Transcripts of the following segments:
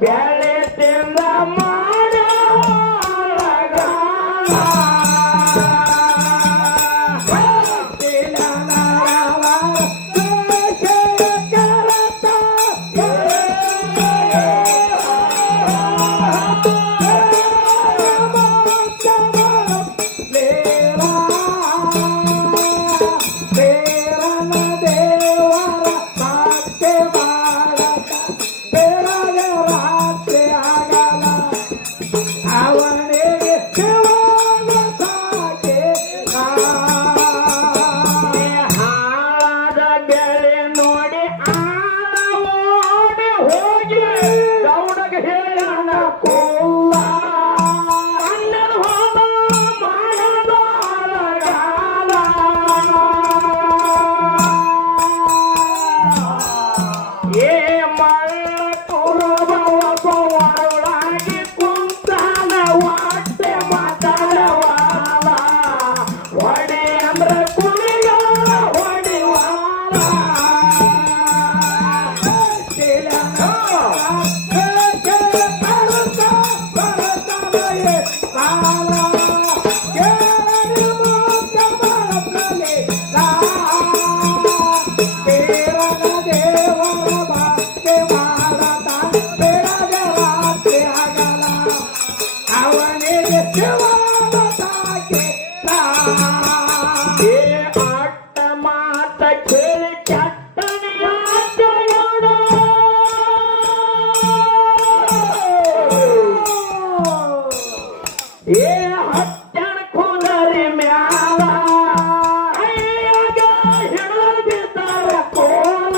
ಬ್ಯಾಳೆ ತಿಂದ ಮಾಡ ಅವನಿಗೆ ಶಿವನ ಸಾಕೇತ ಆಟ ಮಾತ ಕೇಳಿ ಚಟ್ಟನೆಯ ಹತ್ತಣ ಕುಲರಿ ಮ್ಯಾಲ ಅಯ್ಯಾಗ ಹಿಡಿದಿದ್ದಾರ ಕೋಲ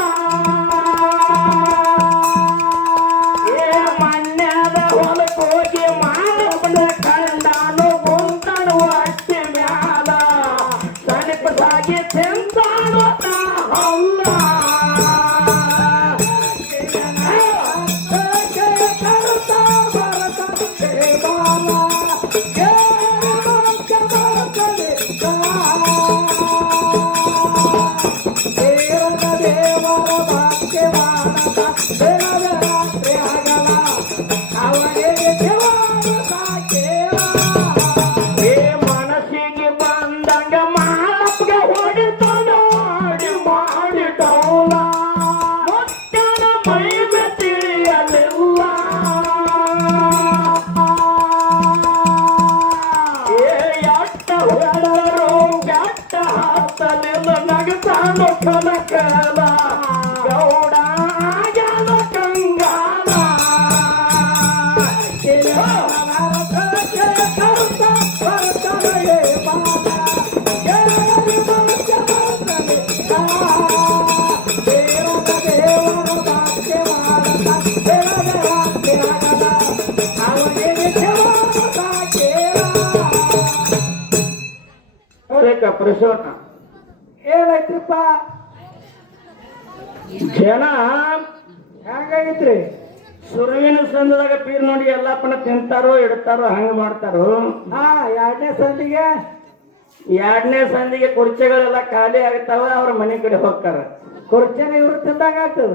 ಮನ್ಯಾದ ಹೊಲಕ್ಕೆ ಹೋಗಿ ಮಾಡಬಲ್ಲ ಕಂಡಾನು ಗುಂತಾನು ಅಟ್ಟಿ ಮ್ಯಾಲ ಸನಿಪ ಸಾಗಿ ತಿಂತಾನು ಹಲ್ಲ ಮನಸ್ಸಿಗೆ ಬಂದಂಗ ಮಾಲಪ್ಗ ಹೊಡಿತ ನೋಡಿ ಮಾಡಿದವಲ್ಲ ಮುತ್ತನ ಮೈಗೆ ತಿಳಿಯಲಿಲ್ಲ ಎಟ್ಟ ಹೊಡೆದರು ಗಟ್ಟ ಹಾಸಲಿಲ್ಲ ನಗತಾನು ಕನಕಲ ಗೌಡ ಆಗ್ಯಾನ ಕಂಗಾಲ ಪ್ರಸೋಟ ಏನಾಯ್ತ್ರಪ್ಪ ಜನ ಹೆಂಗಾಗಿತ್ರಿ ಸುರುವಿನ ಸಂದದಾಗ ಪೀರ್ ನೋಡಿ ಎಲ್ಲಪ್ಪನ ತಿಂತಾರೋ ಇಡ್ತಾರೋ ಹಂಗ ಮಾಡ್ತಾರೋ ಹಾ ಎರಡನೇ ಸಂದಿಗೆ ಎರಡನೇ ಸಂದಿಗೆ ಕುರ್ಚಿಗಳೆಲ್ಲ ಖಾಲಿ ಆಗ್ತಾವ ಅವ್ರ ಮನೆ ಕಡೆ ಹೋಗ್ತಾರ ಕುರ್ಚನೆ ಇವ್ರು ತಿಂದಾಗ ಆಗ್ತದ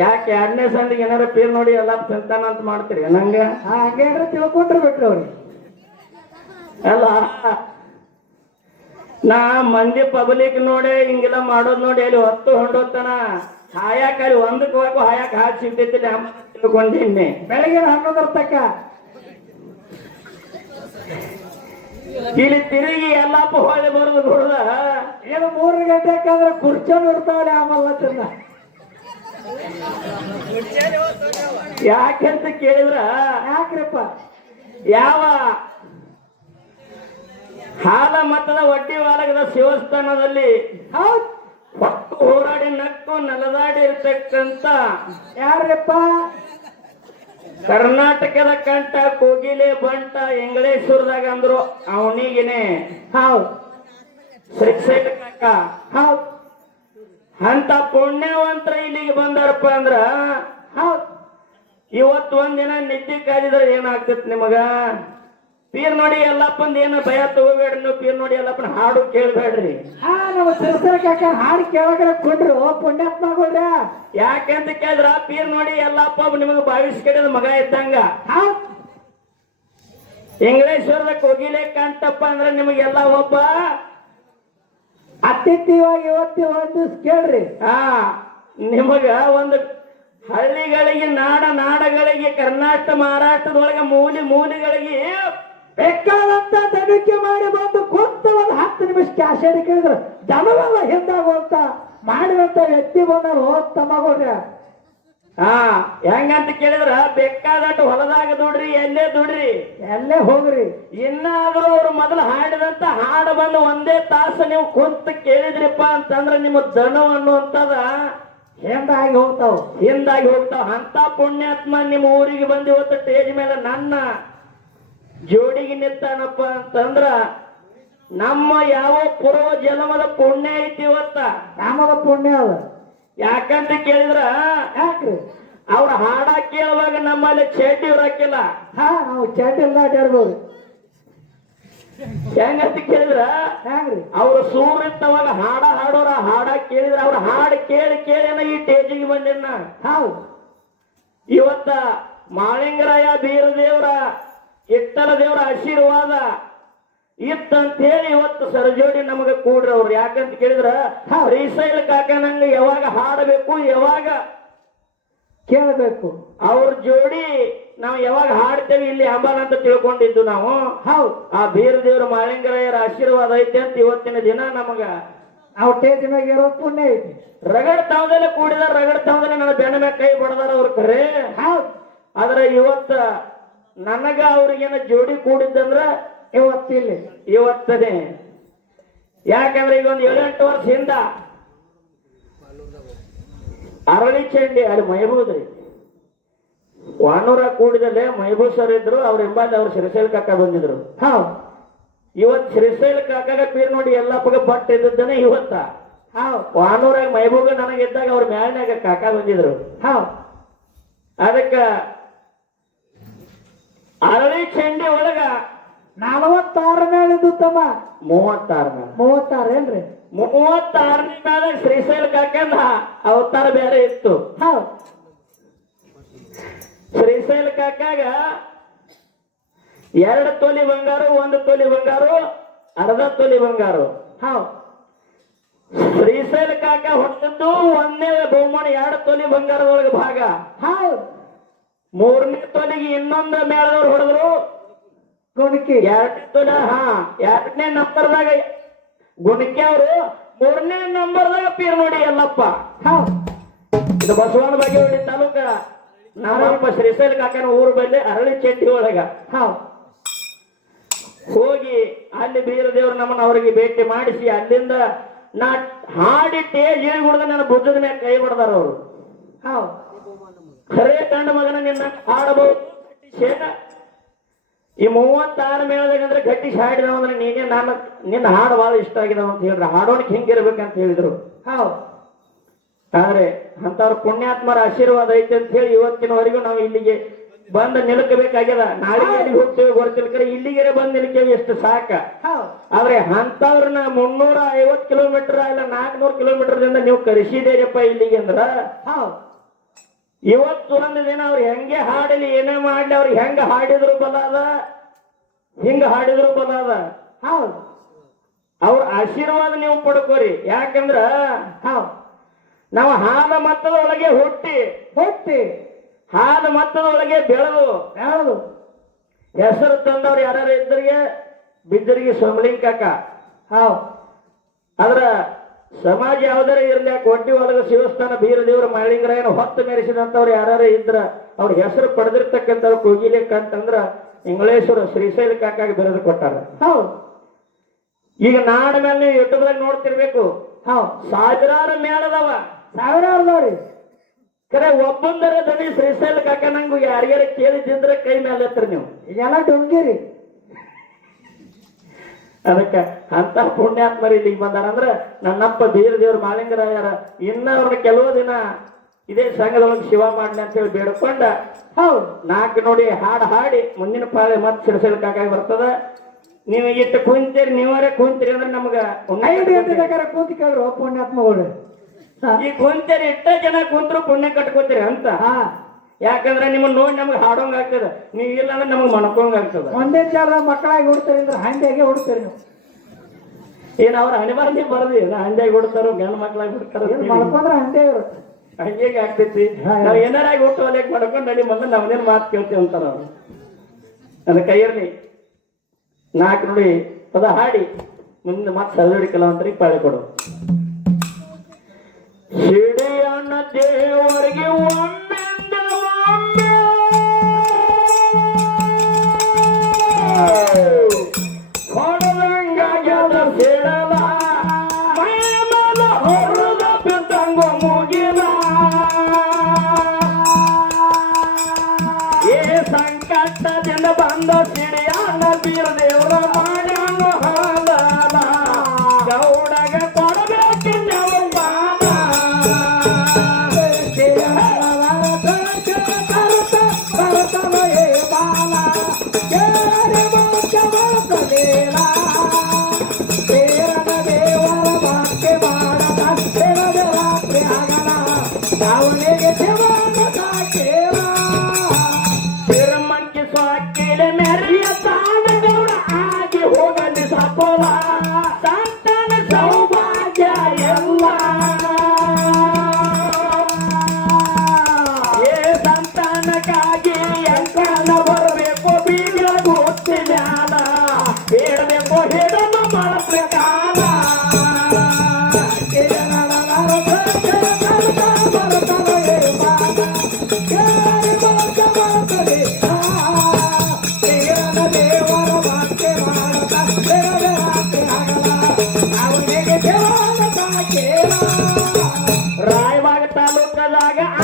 ಯಾಕೆ ಎರಡನೇ ಸಂದಿಗೆ ಏನಾರ ಪೀರ್ ನೋಡಿ ಎಲ್ಲ ತಿಂತಾನ ಅಂತ ಮಾಡ್ತೀರಿ ನಂಗ ಹಂಗೇನ್ರ ತಿಳ್ಕೊಂಡಿರ್ಬೇಕ್ರಿ ಅವ್ರಿ ಅಲ್ಲ ನಾ ಮಂದಿ ಪಬ್ಲಿಕ್ ನೋಡಿ ಹಿಂಗೆಲ್ಲ ಮಾಡೋದ್ ನೋಡಿ ಅಲ್ಲಿ ಹೊತ್ತು ಹೊಂಡೋತನ ಹಾಯಾಕ ಅಲ್ಲಿ ಒಂದಕ್ಕೆ ಹೋಗು ಹಾಯಾಕ ಹಾಕಿ ಸಿಗ್ತೈತಿ ತಿಳ್ಕೊಂಡಿನಿ ಬೆಳಗ್ಗೆ 11 ತಕ್ಕ ಇಲ್ಲಿ ತಿರುಗಿ ಎಲ್ಲಪ್ಪ ಹೊಳೆ ಬರೋದು ನೋಡ್ದ ಏನು 3 ಗಂಟೆಕಾದ್ರೆ ಕುರ್ಚೋನ್ ಇರ್ತಾವಲ್ಲ ಆಮಲ್ಲ ತಿನ್ನ ಯಾಕೆಂತ ಕೇಳಿದ್ರ ಯಾಕ್ರಿಪ್ಪ ಯಾವ ಹಾಲ ಮತದ ವಡ್ಡಿ ವಾಲಗದ ಶಿವಸ್ಥಾನದಲ್ಲಿ ಹೌದ್ ಹೊತ್ತು ಹೋರಾಡಿ ನಕ್ಕು ನೆಲದಾಡಿ ಇರ್ತಕ್ಕಂತ ಯಾರಪ್ಪ ಕರ್ನಾಟಕದ ಕಂಠ ಕೋಗಿಲೆ ಬಂಟ ಇಂಗ್ಲೇಶ್ವರದಾಗ ಅಂದ್ರು ಅವನಿಗೆನೆ ಹೌದ್ ಶ್ರೀಶೈಲ ಕಾಕ ಹೌದ್ ಅಂತ ಪುಣ್ಯವಂತರ ಇಲ್ಲಿಗೆ ಬಂದಾರಪ್ಪ ಅಂದ್ರ ಹೌದ್ ಇವತ್ತು ಒಂದಿನ ನಿದ್ದೆ ಕಾದಿದ್ರೆ ಏನಾಗ್ತೈತಿ ನಿಮಗ ಪೀರ್ ನೋಡಿ ಎಲ್ಲಪ್ಪಂದ ಏನು ಭಯ ತಗೋಬೇಡ್ರಿ ನೀವು ಪೀರ್ ನೋಡಿ ಎಲ್ಲಪ್ಪನ ಹಾಡು ಕೇಳಬೇಡ್ರಿ ನಮ್ಮ ಸಿರ್ಸರ ಕಾಕ ಹಾಡು ಕೇಳಕ್ರೆ ಕೊಂಡ್ರು ಪುಣ್ಯಾತ್ಮಗಳ್ರ ಯಾಕೆಂತ ಕೇಳಿದ್ರ ಪೀರ್ ನೋಡಿ ಎಲ್ಲಪ್ಪ ನಿಮಗ ಭಾವಿಸ್ ಕಡೆದ ಮಗ ಇದ್ದಂಗ ಹೌದ್ ಇಂಗ್ಲೇಶ್ವರದ ಕೋಗಿಲೆ ಕಂಠಪ್ಪ ಅಂದ್ರೆ ನಿಮಗೆಲ್ಲ ಒಬ್ಬ ಅತಿಥಿವಾಗಿ ಇವತ್ತಿ ಒಂದು ಕೇಳ್ರಿ ನಿಮಗ ಒಂದು ಹಳ್ಳಿಗಳಿಗೆ ನಾಡಗಳಿಗೆ ಕರ್ನಾಟಕ ಮಹಾರಾಷ್ಟ್ರದೊಳಗೆ ಮೂಲಿಗಳಿಗೆ ಬೇಕಾದಂತ ತನಿಖೆ ಮಾಡಿ ಬಂದು ಕೂತ ಒಂದು 10 ನಿಮಿಷ ಕ್ಯಾಶೇರಿ ಕೇಳಿದ್ರು ದನವಲ್ಲ ಹಿಂದಾಗ ಹೋಗ್ತಾ ಮಾಡಿದಂತ ವ್ಯಕ್ತಿ ಬಂದರು ತಮ್ಮಗಳ್ರ ಹೆಂಗಂತ ಕೇಳಿದ್ರ ಬೇಕಾದಟ್ಟು ಹೊಲದಾಗ ದುಡ್ರಿ ಎಲ್ಲೇ ಹೋಗ್ರಿ ಇನ್ನಾದ್ರೂ ಅವ್ರು ಮೊದಲು ಹಾಡಿದಂತ ಹಾಡು ಬಂದು ಒಂದೇ ತಾಸು ನೀವು ಕುಂತ ಕೇಳಿದ್ರಿಪ್ಪ ಅಂತಂದ್ರ ನಿಮ್ಮ ದನ ಅನ್ನುವಂಥದ ಹಿಂದಾಗಿ ಹೋಗ್ತಾವ ಅಂತ ಪುಣ್ಯಾತ್ಮ ನಿಮ್ಮ ಊರಿಗೆ ಬಂದು ಇವತ್ತು ಸ್ಟೇಜ್ ಮೇಲೆ ನನ್ನ ಜೋಡಿಗೆ ನಿಂತಾನಪ್ಪ ಅಂತಂದ್ರ ನಮ್ಮ ಯಾವ ಪೂರ್ವ ಜನ್ಮದ ಪುಣ್ಯ ಐತಿ ಇವತ್ತ ರಾಮದ ಪುಣ್ಯ ಅದ ಯಾಕಂತ ಕೇಳಿದ್ರ ಯಾಕ್ರಿ ಅವ್ರ ಹಾಡ ಕೇಳುವಾಗ ನಮ್ಮಲ್ಲಿ ಚೇಟಿ ಇರಕ್ಕಿಲ್ಲ ನಾವು ಚೇಟಿ ಎಲ್ಲ ಅಡ್ಯಾಡ್ಬೋದು ಹೆಂಗಂತ ಕೇಳಿದ್ರ ಹೆಂಗ್ರಿ ಅವ್ರ ಸೂರ್ ಇತ್ತವಾಗ ಹಾಡ ಹಾಡೋರ ಹಾಡ ಕೇಳಿದ್ರ ಅವ್ರ ಹಾಡು ಕೇಳಿ ಈ ಸ್ಟೇಜಿಗೆ ಬಂದಿನ ಹೌದು ಇವತ್ತ ಮಾಳಿಂಗರಾಯ ಬೀರದೇವ್ರ ಇಟ್ಟಲ ದೇವ್ರ ಆಶೀರ್ವಾದ ಇತ್ತಂತ ಹೇಳಿ ಇವತ್ತು ಸರಜೋಡಿ ನಮಗ ಕೂಡ್ರಿ ಅವ್ರು ಯಾಕಂತ ಕೇಳಿದ್ರ ಶ್ರೀಶೈಲ ಕಾಕ ನಂಗೆ ಯಾವಾಗ ಹಾಡಬೇಕು ಯಾವಾಗ ಕೇಳಬೇಕು. ಅವ್ರ ಜೋಡಿ ನಾವು ಯಾವಾಗ ಹಾಡ್ತೇವೆ ಇಲ್ಲಿ ಅಂಬಾನ ಅಂತ ತಿಳ್ಕೊಂಡಿದ್ದು ನಾವು. ಹೌದು, ಆ ಬೀರ ದೇವ್ರ ಮಾಳಿಂಗರಾಯರ ಆಶೀರ್ವಾದ ಐತೆ ಅಂತ ಇವತ್ತಿನ ದಿನ ನಮಗ ನಾವು ಸ್ಟೇಜ್ ಮ್ಯಾಗ ಇರೋದು ಪುಣ್ಯ ಐತಿ. ರಗಡ್ ತಾವದಲ್ಲೇ ಕೂಡಿದ ರಗಡ್ ತಾವದಲ್ಲೇ ನನ್ನ ಬೆನ್ನ ಮ್ಯಾಗ ಕೈ ಬಡದಾರ ಅವ್ರ ಖರೆ. ಹೌದು, ಆದ್ರೆ ಇವತ್ತ ನನಗ ಅವ್ರಿಗೇನ ಜೋಡಿ ಕೂಡಿದ್ದಂದ್ರ ಇವತ್ತಿಲ್ಲಿ ಇವತ್ತನೇ. ಯಾಕಂದ್ರೆ ಈಗ ಒಂದು 7-8 ವರ್ಷ ಹಿಂದ ಅರಳಿ ಚಂಡಿ ಅಲ್ಲಿ ಮೈಬೂದ್ರಿ ವಾನೂರ ಕೂಡಿದಲ್ಲೇ ಮೈಬೂದ್ ಸರ್ ಇದ್ರು. ಅವ್ರ ಹಿಂಬಾಲಿ ಅವ್ರು ಶ್ರೀಶೈಲ ಕಾಕ ಬಂದಿದ್ರು. ಹೌದು, ಇವತ್ ಶ್ರೀಶೈಲ ಕಾಕಾಗ ಪೀರ್ ನೋಡಿ ಎಲ್ಲಪ್ಪಗ ಬಟ್ ಇದ್ದದ್ದನೆ ಇವತ್ತ. ಹೌದು, ವಾನೂರಾಗ ಮೈಬೂಗ ನನಗಿದ್ದಾಗ ಅವ್ರ ಮ್ಯಾಲಿನಾಗ ಕಾಕ ಬಂದಿದ್ರು. ಹೌದು. ಅದಕ್ಕ ಅರಳಿ ಚಂಡಿ ಒಳಗ 46 ಮೇಳಿದ್ದು ತಮ್ಮ 36 36 ಏನ್ರಿ? 36ನೇ ಮೇಲೆ ಶ್ರೀಶೈಲ ಕಾಕಂದ ಅವತಾರ ಬೇರೆ ಇತ್ತು. ಹೌದು, ಶ್ರೀಶೈಲ ಕಾಕಾಗ 2 ತೊಲಿ ಬಂಗಾರ, 1 ತೊಲಿ ಬಂಗಾರ, ಅರ್ಧ ತೊಲಿ ಬಂಗಾರ. ಹೌದು, ಶ್ರೀಶೈಲ ಕಾಕ ಹೊಡೆದದ್ದು 1ನೇ ಬಹುಮಾನ 2 ತೊಲಿ ಬಂಗಾರದೊಳಗೆ ಭಾಗ. ಹೌದು. 3ನೇ ತೊಲಿಗೆ ಇನ್ನೊಂದು ಮೇಳದವ್ರು ಹೊಡೆದ್ರು ಗುಣಕಿ 2 ತೊಲೆ. 2ನೇ ನಂಬರ್ದಾಗ ಗುಣಕಿ ಅವರು, 3ನೇ ನಂಬರ್ದಾಗ ಪೀರ್ ನೋಡಿ ಎಲ್ಲಪ್ಪ. ಹೌದು, ಇದು ಬಸವನ ಬಾಗೇವಾಡಿ ತಾಲೂಕ ನಾರಪ್ಪ ಶ್ರೀಶೈಲ ಕಾಕನ ಊರು ಬಲ್ಲಿ ಅರಳಿ ಚಂಡಿ ಒಳಗ. ಹೌದು. ಹೋಗಿ ಅಲ್ಲಿ ಬೀರ ದೇವ್ರು ನಮ್ಮನ್ನ ಅವರಿಗೆ ಭೇಟಿ ಮಾಡಿಸಿ ಅಲ್ಲಿಂದ ನಾ ಹಾಡಿ ಟೇಜ್ ಹೇಳಿ ಹೊಡೆದ ನನ್ನ ಭುಜದ ಮೇಲೆ ಕೈ ಬಡ್ದಾರ ಅವರು. ಹೌದು, ಖರೇ ಗಂಡ ಮಗನ ನಿನ್ನ ಹಾಡಬಹುದು ಶೇಖ. ಈ 36 ಮೇಳದಾಗ ಅಂದ್ರೆ ಗಟ್ಟಿ ಹಾಡಿದವ ಅಂದ್ರೆ ನೀನೇ ನಿನ್ನ ಹಾಡು ಬಹಳ ಇಷ್ಟ ಆಗಿದಾವ ಅಂತ ಹೇಳ್ರಿ. ಹಾಡೋಣಿಗೆ ಹಿಂಗಿರ್ಬೇಕಂತ ಹೇಳಿದ್ರು. ಹೌದು. ಆದ್ರೆ ಅಂತವ್ರ ಪುಣ್ಯಾತ್ಮರ ಆಶೀರ್ವಾದ ಐತೆ ಅಂತ ಹೇಳಿ ಇವತ್ತಿನವರೆಗೂ ನಾವು ಇಲ್ಲಿಗೆ ಬಂದು ನಿಲ್ಕಬೇಕಾಗ್ಯದ. ನಾಳೆ ಎಲ್ಲಿಗೆ ಹೋಗ್ತೇವೆ ಗೊತ್ತಿಲ್ಕರೆ ಇಲ್ಲಿಗೆ ಬಂದು ನಿಲ್ಕೇವಿ ಎಷ್ಟು ಸಾಕ. ಹೌದು. ಆದ್ರೆ ಅಂತವ್ರನ್ನ 350 ಕಿಲೋಮೀಟರ್ ಇಲ್ಲ 400 ಕಿಲೋಮೀಟರ್ದಿಂದ ನೀವು ಕರೆಸಿದೇರಪ್ಪ ಇಲ್ಲಿಗೆ ಅಂದ್ರ ಹೌದು. ಇವತ್ತು ಒಂದು ದಿನ ಅವ್ರು ಹೆಂಗೆ ಹಾಡಲಿ ಏನೇ ಮಾಡ್ಲಿ ಅವ್ರಿಗೆ ಹೆಂಗ ಹಾಡಿದ್ರು ಬಲ ಅದ, ಹಿಂಗ ಹಾಡಿದ್ರು ಬಲ ಅದ. ಹೌದು. ಅವ್ರ ಆಶೀರ್ವಾದ ನೀವು ಪಡ್ಕೋರಿ. ಯಾಕಂದ್ರ ಹೌದು, ನಾವು ಹಾಲ ಮತ್ತದ ಒಳಗೆ ಹುಟ್ಟಿ ಹಾಲು ಮತ್ತದ ಒಳಗೆ ಬೆಳೆದು ಯಾವುದು ಹೆಸರು ತಂದವ್ರು ಯಾರು ಇದ್ದರಿಗೆ ಬಿದ್ದರಿಗೆ ಸೋಮಲಿಂಗ ಕಾಕ. ಹೌದು. ಅದ್ರ ಸಮಾಜ ಯಾವ್ದಾರ ಇರ್ಲಿ ಕೊಡ್ಡಿ ಒಳಗ ಶಿವಸ್ಥಾನ ಬೀರ ದೇವ್ರ ಮಾಳಿಂಗರಾಯನ ಹೊತ್ತು ಮೆರೆಸಿದಂತವ್ರು ಯಾರು ಇದ್ರ ಅವ್ರ ಹೆಸರು ಪಡೆದಿರ್ತಕ್ಕಂಥವ್ರು ಕೋಗಿಲೆ ಕಂತಂದ್ರ ಇಂಗ್ಲೇಶ್ವರ ಶ್ರೀಶೈಲ ಕಾಕಾಗ ಬಿರುದು ಕೊಟ್ಟಾರ. ಹೌದು. ಈಗ ನಾಡ ಮೇಲೆ ನೀವು ಯೂಟ್ಯೂಬ್ದಾಗ ನೋಡ್ತಿರ್ಬೇಕು. ಹೌದು, ಸಾವಿರಾರು ಮೇಳದವ, ಸಾವಿರಾರು ಕರೆ ಒಬ್ಬಂದರ ದನಿ ಶ್ರೀಶೈಲ ಕಾಕ ನಂಗು ಯಾರ್ಯಾರ ಕೇಳಿದ್ರೆ ಕೈ ಮೇಲೆ ಹತ್ರ ನೀವು ಇದೆಲ್ಲ ಡೊಂಗಿರಿ. ಅದಕ್ಕ ಅಂತ ಪುಣ್ಯಾತ್ಮರು ಇಲ್ಲಿಗೆ ಬಂದಾರ ಅಂದ್ರ ನನ್ನಪ್ಪ ಬೀರ ದೇವ್ರ ಮಾಳಿಂಗರಾಯರ ಇನ್ನ ಅವ್ರನ್ನ ಕೆಲವು ದಿನ ಇದೇ ಸಂಘದೊಳಗೆ ಶಿವ ಮಾಡ್ಲಿ ಅಂತ ಹೇಳಿ ಬೇಡ್ಕೊಂಡ. ಹೌದು. 4 ನೋಡಿ ಹಾಡು ಹಾಡಿ ಮುಂದಿನ ಪಾಳೆ ಮತ್ತೆ ಶ್ರೀಶೈಲ ಕಾಕಾಗ ಬರ್ತದ. ನೀವು ಇಟ್ಟು ಕುಂತೀರಿ, ನೀವರೇ ಕುಂತೀರಿ ಅಂದ್ರೆ ನಮ್ಗ 5 ಗಂಟೆ ಬೇಕಾದ್ರೆ ಕೂತಿ ಕೇಳ್ರು ಪುಣ್ಯಾತ್ಮಗಳು. ಈ ಕುಂತೀರಿ ಇಟ್ಟ ಜನ ಕುಂತ್ರು ಪುಣ್ಯ ಕಟ್ಕೋತೀರಿ ಅಂತ. ಯಾಕಂದ್ರೆ ನಿಮ್ಮನ್ನ ನೋಡಿ ನಮ್ಗೆ ಹಾಡೋಂಗ ಆಗ್ತದ, ನೀವು ಇಲ್ಲ ಅಂದ್ರೆ ನಮಗ್ ಮಣ್ಕೋಂಗ ಆಗ್ತದ. ಒಂದೇ ಜಾಗ ಮಕ್ಕಳಾಗಿ ಹುಡ್ತಾರೆ ಅಂದ್ರೆ ಹಂಡಿಯಾಗೆ ಹುಡ್ತಾರೆ ನೀವು. ಏನ್ ಅವ್ರ ಅನಿವಾರ್ಯ ಬರದಿ ಹಂಡಿಯಾಗಿ ಹುಡ್ತಾರೋ ಗಂಡ ಮಕ್ಕಳಾಗಿ ಹುಡ್ತಾರೋ ಮಲ್ಕೊಂಡ್ರೆ ಹಂಡೆ ಇರುತ್ತೆ. ಹಂಗೇಗೆ ಆಗ್ತೈತಿ. ನಾವ್ ಏನಾರಾಗಿ ಹುಟ್ಟು ಹೊಲಕ್ ಮಾಡ್ಕೊಂಡು ನಡಿ ಮೊದಲು ನಾವನೇನ್ ಮಾತು ಕೇಳ್ತೀವಿ ಅಂತಾರ ಅವ್ರು. ನನ್ನ ಕೈಯಲ್ಲಿ 4 ನೋಡಿ ಪದ ಹಾಡಿ ಮುಂದೆ ಮತ್ತೆ ಸರದಿ ಕೆಲವಂತರಿಗೆ ಪಾಳೆ ಕೊಡು. ಶಿಡಿಯಣ್ಣ ದೇವರಿಗೆ ಒಮ್ಮೆಂದ ಒಮ್ಮೆ ಹೊಡೆದಂಗಾಗ್ಯದ ಸಿಡಲ ಮೈಮೇಲ ಹೊರದ ಬಿದ್ದಂಗ ಮುಗಿಲ. ಏ ಸಂಕಟದಿಂದ ಬಂದ ಸಿಡಿಯಣ್ಣ ಬೀರ ದೇವರ ಮಾಡ್ಯಾನ ಹಾಲ ಗೌಡಗ ಕೊಡಬೇಕಿನ್ನವ ತಿರುಮಂಕಿ ಸ್ವಾಕಿಲೆ ಮೆರಿಯ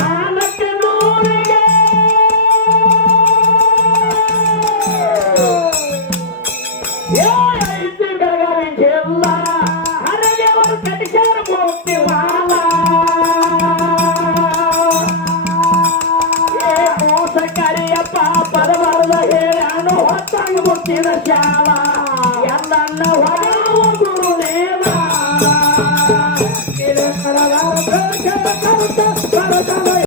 ಮಾನಕ್ಕೆ ನೂರಿಗೆ ಐತಿ ಬೆಳಗಾವಿ ಜಿಲ್ಲಾ ಹರದೇವರು ಕಟಿಸಾರ ಮೂರ್ತಿ ಮಾಲ ಏ ಮೋಸ ಕರಿಯಪ್ಪ ಪದಬಾರದ ಹೇಳಾನು ಹೊತ್ತಾಗಿ ಮುಟ್ಟಿನ ಶಾಲ